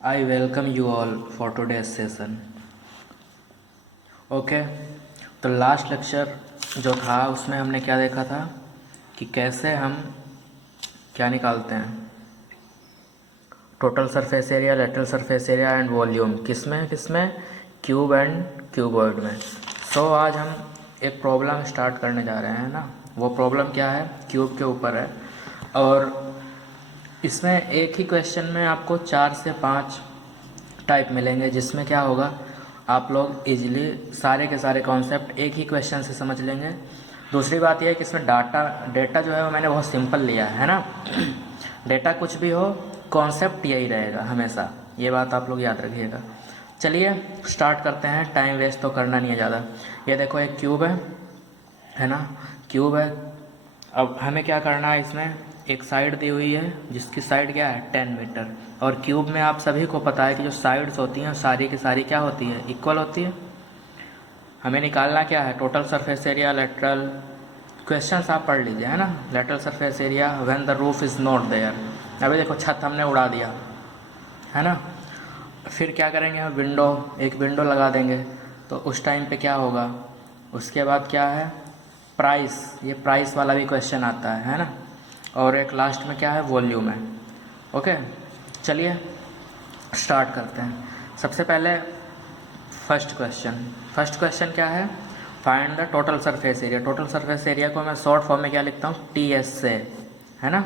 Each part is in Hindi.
I welcome you all for today's session. Okay, तो लास्ट लेक्चर जो था उसमें हमने क्या देखा था कि कैसे हम क्या निकालते हैं, total surface area, lateral surface area and volume, किसमें क्यूब एंड क्यूबॉइड में। सो आज हम एक प्रॉब्लम स्टार्ट करने जा रहे हैं ना। वो प्रॉब्लम क्या है, क्यूब के ऊपर है और इसमें एक ही क्वेश्चन में आपको 4 से 5 टाइप मिलेंगे, जिसमें क्या होगा आप लोग इजीली सारे के सारे कॉन्सेप्ट एक ही क्वेश्चन से समझ लेंगे। दूसरी बात यह है कि इसमें डेटा जो है वो मैंने बहुत सिंपल लिया है ना। डेटा कुछ भी हो, कॉन्सेप्ट यही रहेगा हमेशा, ये बात आप लोग याद रखिएगा। चलिए स्टार्ट करते हैं, टाइम वेस्ट तो करना नहीं है ज़्यादा। ये देखो एक क्यूब है ना, क्यूब है। अब हमें क्या करना है, इसमें एक साइड दी हुई है जिसकी साइड क्या है 10 मीटर, और क्यूब में आप सभी को पता है कि जो साइड्स होती हैं सारी की सारी क्या होती है, इक्वल होती है। हमें निकालना क्या है, total surface area, lateral. Questions आप पढ़ लीजिए है ना। Lateral surface area when the roof is not there. अभी देखो छत हमने उड़ा दिया है ना, फिर क्या करेंगे हम, एक विंडो लगा देंगे, तो उस टाइम पे क्या होगा। उसके बाद क्या है, प्राइस, ये प्राइस वाला भी क्वेश्चन आता है ना। और एक लास्ट में क्या है, वॉल्यूम है। ओके, चलिए स्टार्ट करते हैं। सबसे पहले फर्स्ट क्वेश्चन क्या है, find the total surface area. Total surface area को मैं शॉर्ट फॉर्म में क्या लिखता हूँ, TS से, है ना।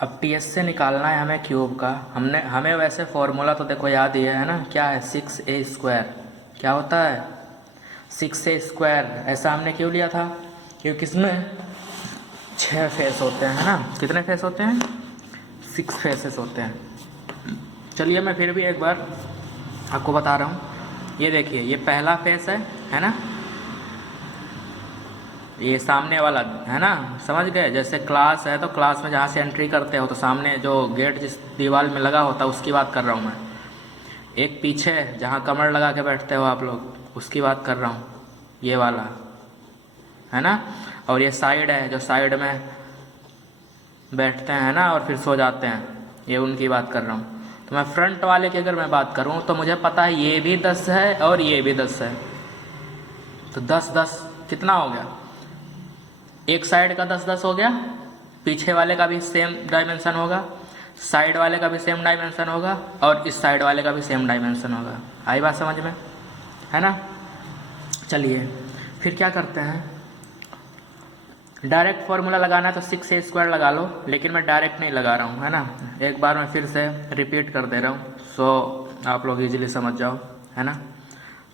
अब TS से निकालना है हमें क्यूब का। हमें वैसे फॉर्मूला तो देखो याद ही है ना, क्या है 6a²। क्या होता है 6a²। ऐसा हमने क्यों लिया था, क्योंकि इसमें 6 फेस होते हैं, है ना। कितने फेस होते हैं, 6 फेसेस होते हैं। चलिए मैं फिर भी एक बार आपको बता रहा हूँ। ये देखिए, ये पहला फेस है ना, ये सामने वाला है ना, समझ गए। जैसे क्लास है तो क्लास में जहाँ से एंट्री करते हो तो सामने जो गेट जिस दीवार में लगा होता है उसकी बात कर रहा हूँ मैं। एक पीछे जहाँ कमर लगा के बैठते हो आप लोग, उसकी बात कर रहा हूँ, ये वाला है ना। और ये साइड है, जो साइड में बैठते हैं ना और फिर सो जाते हैं, ये उनकी बात कर रहा हूँ। तो मैं फ्रंट वाले की अगर मैं बात करूँ तो मुझे पता है ये भी 10 है और ये भी 10 है, तो 10 कितना हो गया, एक साइड का 10 हो गया, पीछे वाले का भी सेम डायमेंशन होगा, साइड वाले का भी सेम डायमेंशन होगा, और इस साइड वाले का भी सेम डायमेंशन होगा। आई बात समझ में, है ना। चलिए फिर क्या करते हैं, डायरेक्ट फार्मूला लगाना है तो 6a² लगा लो, लेकिन मैं डायरेक्ट नहीं लगा रहा हूँ, है ना। एक बार मैं फिर से रिपीट कर दे रहा हूँ, सो आप लोग इजीली समझ जाओ, है ना।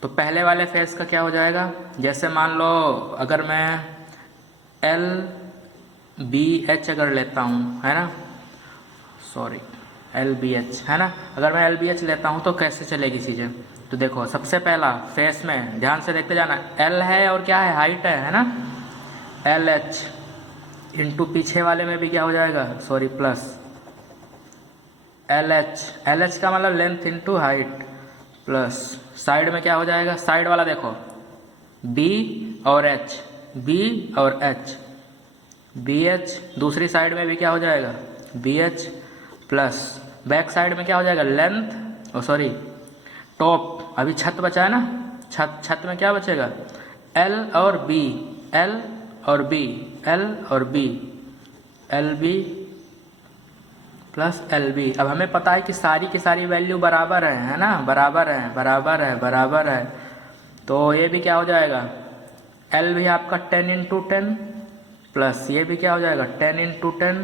तो पहले वाले फेस का क्या हो जाएगा, जैसे मान लो अगर मैं LBH अगर लेता हूँ, है ना, सॉरी LBH, है ना। अगर मैं LBH लेता हूँ तो कैसे चलेगी चीज़ें, तो देखो सबसे पहला फेस में ध्यान से देखते जाना, L है और क्या है, हाइट है ना। LH इंटू पीछे वाले में भी क्या हो जाएगा, सॉरी प्लस LH का मतलब length into height, plus side में क्या हो जाएगा, साइड वाला देखो B और H, B और H, BH। दूसरी साइड में भी क्या हो जाएगा, BH, प्लस बैक साइड में क्या हो जाएगा, लेंथ, सॉरी टॉप, अभी छत बचा है ना, छत में क्या बचेगा, L और B, L और B, L और B, LB प्लस LB। अब हमें पता है कि सारी की सारी वैल्यू बराबर है ना, बराबर है। तो ये भी क्या हो जाएगा, L भी आपका 10 इंटू 10, प्लस ये भी क्या हो जाएगा 10 into 10,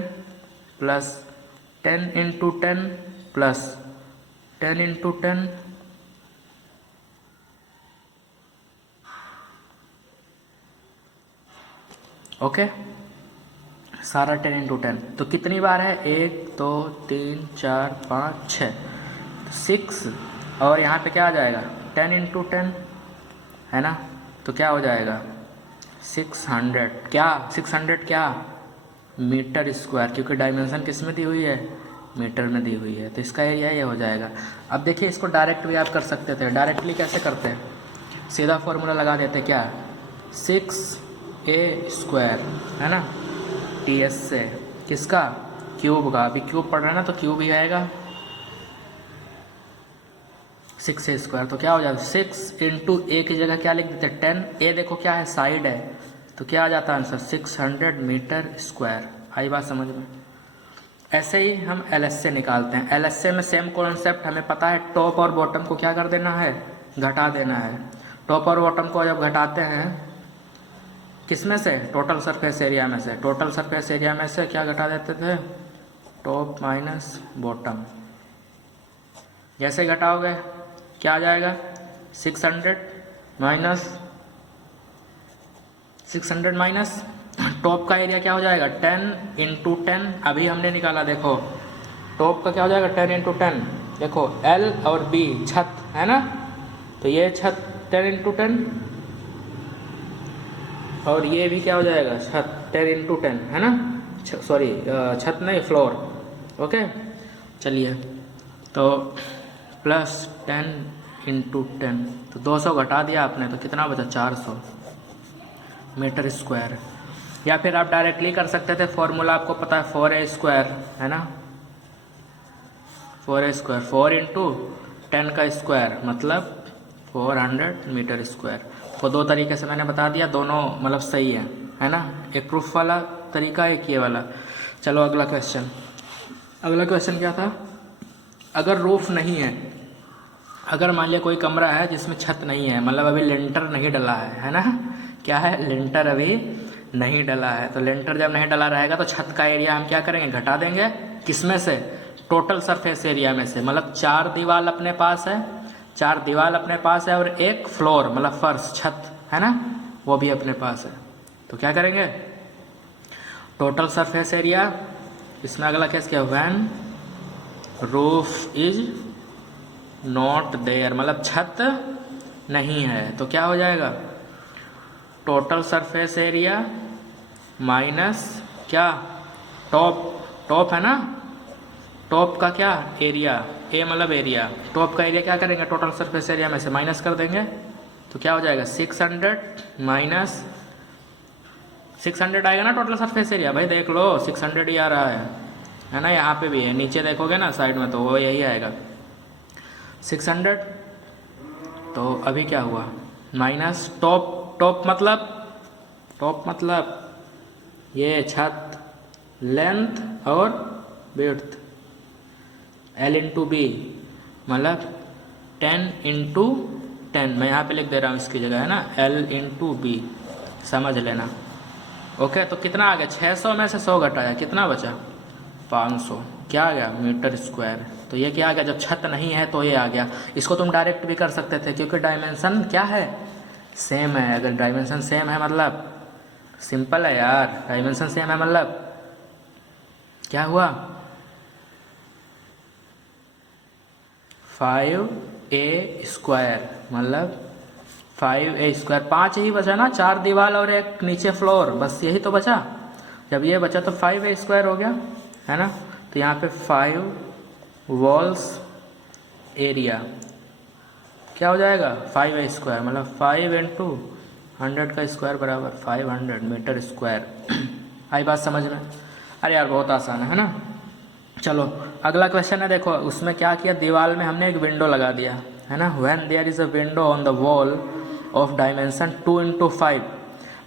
plus 10 into 10, plus 10 into 10, okay. सारा 10 इंटू 10, तो कितनी बार है, 1 2 3 4 5 6, 6, और यहाँ पे क्या आ जाएगा 10 इंटू 10, है ना। तो क्या हो जाएगा 600, क्या 600 क्या, मीटर स्क्वायर, क्योंकि डायमेंशन किस में दी हुई है, मीटर में दी हुई है। तो इसका एरिया ये हो जाएगा। अब देखिए इसको डायरेक्ट भी आप कर सकते थे। डायरेक्टली कैसे करते हैं, सीधा फॉर्मूला लगा देते, क्या 6a² है ना, TS से, किसका, क्यूब का। अभी क्यूब पढ़ रहे हैं ना तो क्यूब ही आएगा, 6 ए स्क्वायर, तो क्या हो जाता है 6 इंटू ए की जगह क्या लिख देते हैं 10, ए देखो क्या है साइड है, तो क्या आ जाता है आंसर 600 मीटर स्क्वायर। आई बात समझ में। ऐसे ही हम LHA निकालते हैं। LHA में सेम कॉन्सेप्ट, हमें पता है टॉप और बॉटम को क्या कर देना है, घटा देना है। टॉप और बॉटम को जब घटाते हैं किस में से, टोटल सरफेस एरिया में से। टोटल सरफेस एरिया में से क्या घटा देते थे, टॉप माइनस बॉटम। जैसे घटाओगे क्या आ जाएगा 600 माइनस टॉप का एरिया क्या हो जाएगा 10 इंटू 10। अभी हमने निकाला, देखो टॉप का क्या हो जाएगा 10 इंटू 10। देखो L और B छत है ना, तो ये छत 10 इंटू 10 और ये भी क्या हो जाएगा छत 10 इंटू 10 है ना, सॉरी छत नहीं फ्लोर। ओके चलिए, तो प्लस 10 इंटू 10, तो 200 घटा दिया आपने तो कितना बचा 400 मीटर स्क्वायर। या फिर आप डायरेक्टली कर सकते थे, फॉर्मूला आपको पता है 4a स्क्वायर है ना, 4a स्क्वायर 4 इंटू 10 का स्क्वायर मतलब 400 मीटर स्क्वायर। वो दो तरीके से मैंने बता दिया, दोनों मतलब सही है ना। एक प्रूफ वाला तरीका, एक ये वाला। चलो अगला क्वेश्चन। अगला क्वेश्चन क्या था, अगर रूफ नहीं है, अगर मान लिया कोई कमरा है जिसमें छत नहीं है, मतलब अभी लेंटर नहीं डला है ना, क्या है लेंटर अभी नहीं डला है। तो लेंटर जब नहीं डला रहेगा तो छत का एरिया हम क्या करेंगे घटा देंगे, किसमें से, टोटल सरफेस एरिया में से। मतलब 4 दीवार अपने पास है, 4 दीवार अपने पास है और एक फ्लोर मतलब फर्श छत है ना, वो भी अपने पास है। तो क्या करेंगे टोटल सरफेस एरिया, इसमें अगला केस क्या, when roof is not there, मतलब छत नहीं है, तो क्या हो जाएगा टोटल सरफेस एरिया माइनस क्या टॉप है ना, टॉप का क्या एरिया, ए मतलब एरिया, टॉप का एरिया क्या करेंगे टोटल सरफेस एरिया में से माइनस कर देंगे, तो क्या हो जाएगा 600 माइनस 600 आएगा ना टोटल सरफेस एरिया। भाई देख लो 600 ही आ रहा है ना, यहाँ पे भी है, नीचे देखोगे ना साइड में तो वो यही आएगा 600। तो अभी क्या हुआ माइनस टॉप मतलब ये छत, लेंथ और विड्थ, L इंटू बी मतलब 10 इंटू 10, मैं यहाँ पे लिख दे रहा हूँ इसकी जगह है ना, L इंटू बी, समझ लेना। ओके तो कितना आ गया 600 में से 100 घटाया कितना बचा 500, क्या आ गया मीटर स्क्वायर। तो ये क्या आ गया, जब छत नहीं है तो ये आ गया। इसको तुम डायरेक्ट भी कर सकते थे क्योंकि डायमेंशन क्या है सेम है। अगर डायमेंशन सेम है मतलब सिंपल है यार, डायमेंशन सेम है मतलब क्या हुआ 5a स्क्वायर मतलब 5a स्क्वायर। 5 ही बचा ना, 4 दीवार और एक नीचे फ्लोर, बस यही तो बचा। जब ये बचा तो 5a स्क्वायर हो गया है ना। तो यहाँ पे 5 वॉल्स एरिया क्या हो जाएगा 5a स्क्वायर मतलब 5 इंटू 100 का स्क्वायर बराबर 500 मीटर स्क्वायर। आई बात समझ में। अरे यार बहुत आसान है ना। चलो अगला क्वेश्चन है, देखो उसमें क्या किया, दीवार में हमने एक विंडो लगा दिया है ना। When there is a window on the wall of dimension 2 into 5।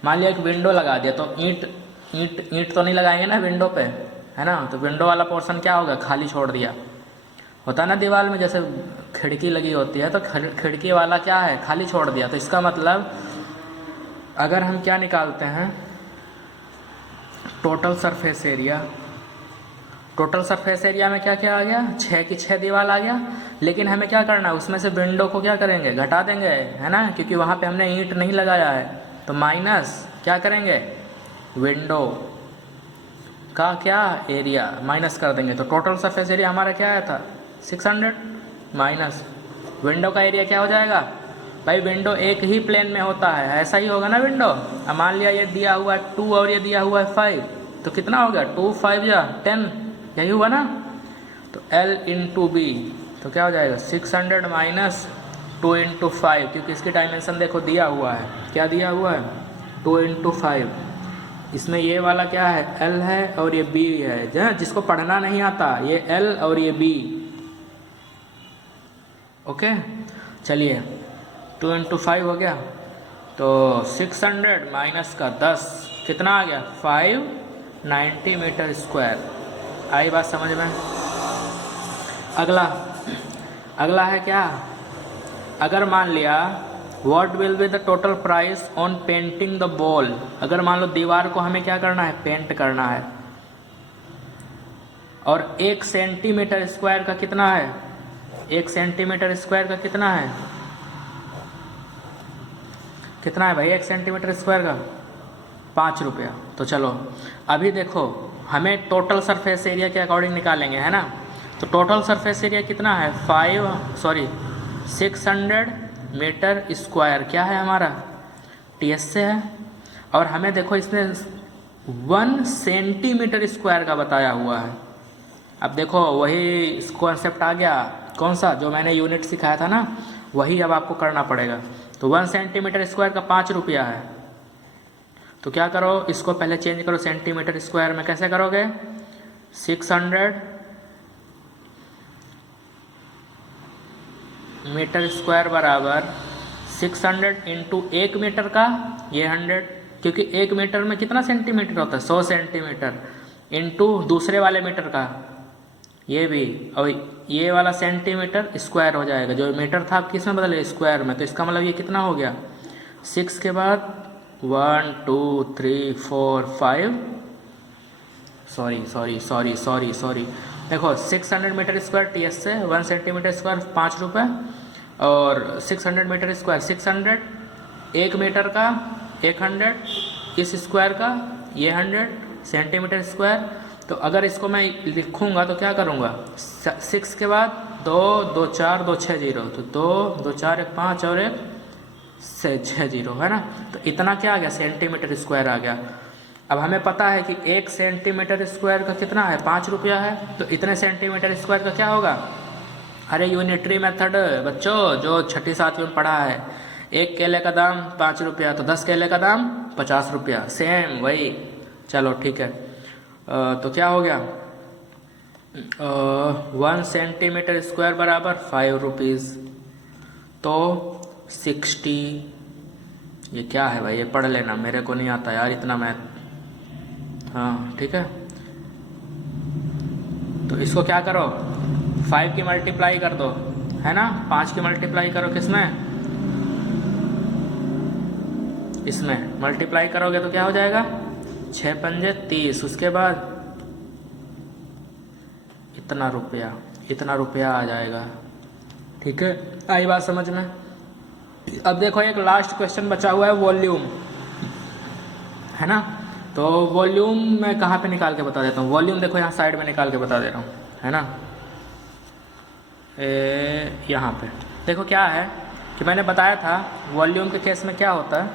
मान लिया एक विंडो लगा दिया, तो ईंट तो नहीं लगाएंगे ना विंडो पे है ना, तो विंडो वाला पोर्शन क्या होगा खाली छोड़ दिया। होता है ना दीवार में जैसे खिड़की लगी होती है तो खिड़की वाला क्या है खाली छोड़ दिया। तो इसका मतलब अगर हम क्या निकालते हैं total surface area, total surface area में क्या क्या आ गया 6 की 6 दीवार आ गया। लेकिन हमें क्या करना है उसमें से विंडो को क्या करेंगे घटा देंगे है ना, क्योंकि वहाँ पे हमने ईंट नहीं लगाया है। तो माइनस क्या करेंगे विंडो का क्या एरिया माइनस कर देंगे। तो टोटल सरफेस एरिया हमारा क्या आया था 600 माइनस विंडो का एरिया क्या हो जाएगा। भाई विंडो एक ही प्लेन में होता है, ऐसा ही होगा ना विंडो। अब मान लिया ये दिया हुआ है 2 और ये दिया हुआ है 5, तो कितना हो गया 2 5 या 10, यही हुआ ना। तो L इंटू बी तो क्या हो जाएगा 600 माइनस 2 इंटू 5, क्योंकि इसकी डायमेंशन देखो दिया हुआ है, क्या दिया हुआ है 2 इंटू 5। इसमें ये वाला क्या है L है और ये B है, जिसको पढ़ना नहीं आता ये L और ये B ओके, चलिए 2 × 5 हो गया, तो 600 माइनस का 10 कितना आ गया 590 मीटर स्क्वायर। आई बात समझ में। अगला है क्या, अगर मान लिया what will be the total price on painting the wall. अगर मान लो दीवार को हमें क्या करना है, पेंट करना है, और 1 सेंटीमीटर स्क्वायर का कितना है, 1 सेंटीमीटर स्क्वायर का कितना है भाई 1 सेंटीमीटर स्क्वायर का 5 रुपया। तो चलो अभी देखो हमें टोटल सरफेस एरिया के अकॉर्डिंग निकालेंगे, है ना। तो टोटल सरफेस एरिया कितना है 600 मीटर स्क्वायर क्या है हमारा, टीएस से है, और हमें देखो इसमें 1 सेंटीमीटर स्क्वायर का बताया हुआ है। अब देखो वही कॉन्सेप्ट आ गया, कौन सा, जो मैंने यूनिट सिखाया था ना, वही अब आपको करना पड़ेगा। तो 1 सेंटीमीटर स्क्वायर का 5 रुपया है, तो क्या करो इसको पहले चेंज करो सेंटीमीटर स्क्वायर में। कैसे करोगे, 600 मीटर स्क्वायर बराबर 600 इंटू 1 मीटर का ये 100, क्योंकि 1 मीटर में कितना सेंटीमीटर होता है 100 सेंटीमीटर, इंटू दूसरे वाले मीटर का ये भी, और ये वाला सेंटीमीटर स्क्वायर हो जाएगा। जो मीटर था आप किस में बदले, स्क्वायर में। तो इसका मतलब ये कितना हो गया 6 के बाद 1 2 3 4 5 सॉरी देखो 600 मीटर स्क्वायर टीएस से 1 सेंटीमीटर स्क्वायर 5 रुपये, और 600 मीटर स्क्वायर 600, 1 मीटर का 100, इस स्क्वायर का ये 100 सेंटीमीटर स्क्वायर। तो अगर इसको मैं लिखूंगा तो क्या करूँगा, 6 के बाद 2 2 4 2 6 0, तो 2 2 4 1 5 और 1 6 0 है ना। तो इतना क्या आ गया सेंटीमीटर स्क्वायर आ गया। अब हमें पता है कि 1 सेंटीमीटर स्क्वायर का कितना है 5 रुपया है, तो इतने सेंटीमीटर स्क्वायर का क्या होगा। अरे यूनिटरी मेथड बच्चों जो 6ठी 7वीं में पढ़ा है, 1 केले का दाम 5 रुपया, तो 10 केले का दाम 50 रुपया, सेम वही। चलो ठीक है, तो क्या हो गया 1 सेंटीमीटर स्क्वायर बराबर 5 रुपीज़, तो 60, ये क्या है भाई, ये पढ़ लेना, मेरे को नहीं आता यार इतना मैथ। हाँ ठीक है, तो इसको क्या करो 5 की मल्टीप्लाई कर दो, है ना, 5 की मल्टीप्लाई करो किसमें, इसमें मल्टीप्लाई करोगे तो क्या हो जाएगा 6 पंजे 30, उसके बाद इतना रुपया आ जाएगा। ठीक है, आई बात समझ में। अब देखो एक लास्ट क्वेश्चन बचा हुआ है वॉल्यूम, है ना। तो वॉल्यूम मैं कहाँ पे निकाल के बता देता हूँ, वॉल्यूम देखो यहाँ साइड में निकाल के बता दे रहा हूँ, है ना। यहाँ पे देखो क्या है कि मैंने बताया था वॉल्यूम के केस में क्या होता है,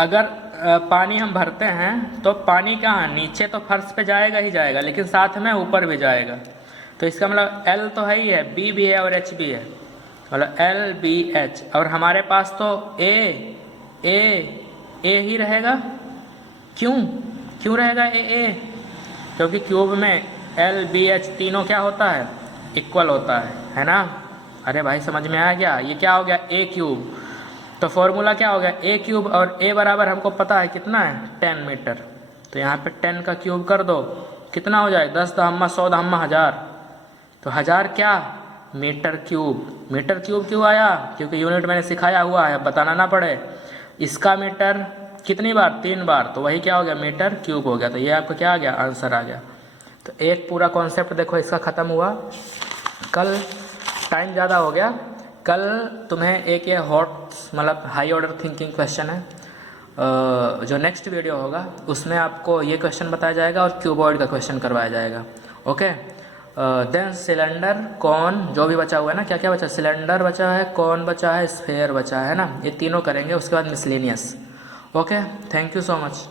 अगर पानी हम भरते हैं तो पानी कहाँ नीचे तो फर्श पे जाएगा ही जाएगा, लेकिन साथ में ऊपर भी जाएगा। तो इसका मतलब L तो है ही है, B भी है और H भी है, मतलब L B H, और हमारे पास तो A ही रहेगा। क्यों रहेगा A? क्योंकि क्यूब में L B H तीनों क्या होता है इक्वल होता है ना। अरे भाई समझ में आ गया, ये क्या हो गया A क्यूब। तो फॉर्मूला क्या हो गया A क्यूब, और A बराबर हमको पता है कितना है 10 मीटर। तो यहाँ पे 10 का क्यूब कर दो, कितना हो जाए 10 दहम्मा 100 दहम्मा 1000, तो 1000 क्या मीटर क्यूब। मीटर क्यूब क्यों आया, क्योंकि यूनिट मैंने सिखाया हुआ है, बताना ना पड़े। इसका मीटर कितनी बार 3 बार, तो वही क्या हो गया मीटर क्यूब हो गया। तो ये आपका क्या आ गया आंसर आ गया। तो एक पूरा कॉन्सेप्ट देखो इसका ख़त्म हुआ। कल टाइम ज़्यादा हो गया, कल तुम्हें एक ये हॉट मतलब हाई ऑर्डर थिंकिंग क्वेश्चन है, जो नेक्स्ट वीडियो होगा उसमें आपको ये क्वेश्चन बताया जाएगा और क्यूबॉइड का क्वेश्चन करवाया जाएगा। ओके, देन सिलेंडर कॉन जो भी बचा हुआ है ना, क्या क्या बचा, सिलेंडर बचा है, कॉन बचा है, स्फेयर बचा है ना, ये तीनों करेंगे, उसके बाद miscellaneous. Okay, thank you so much.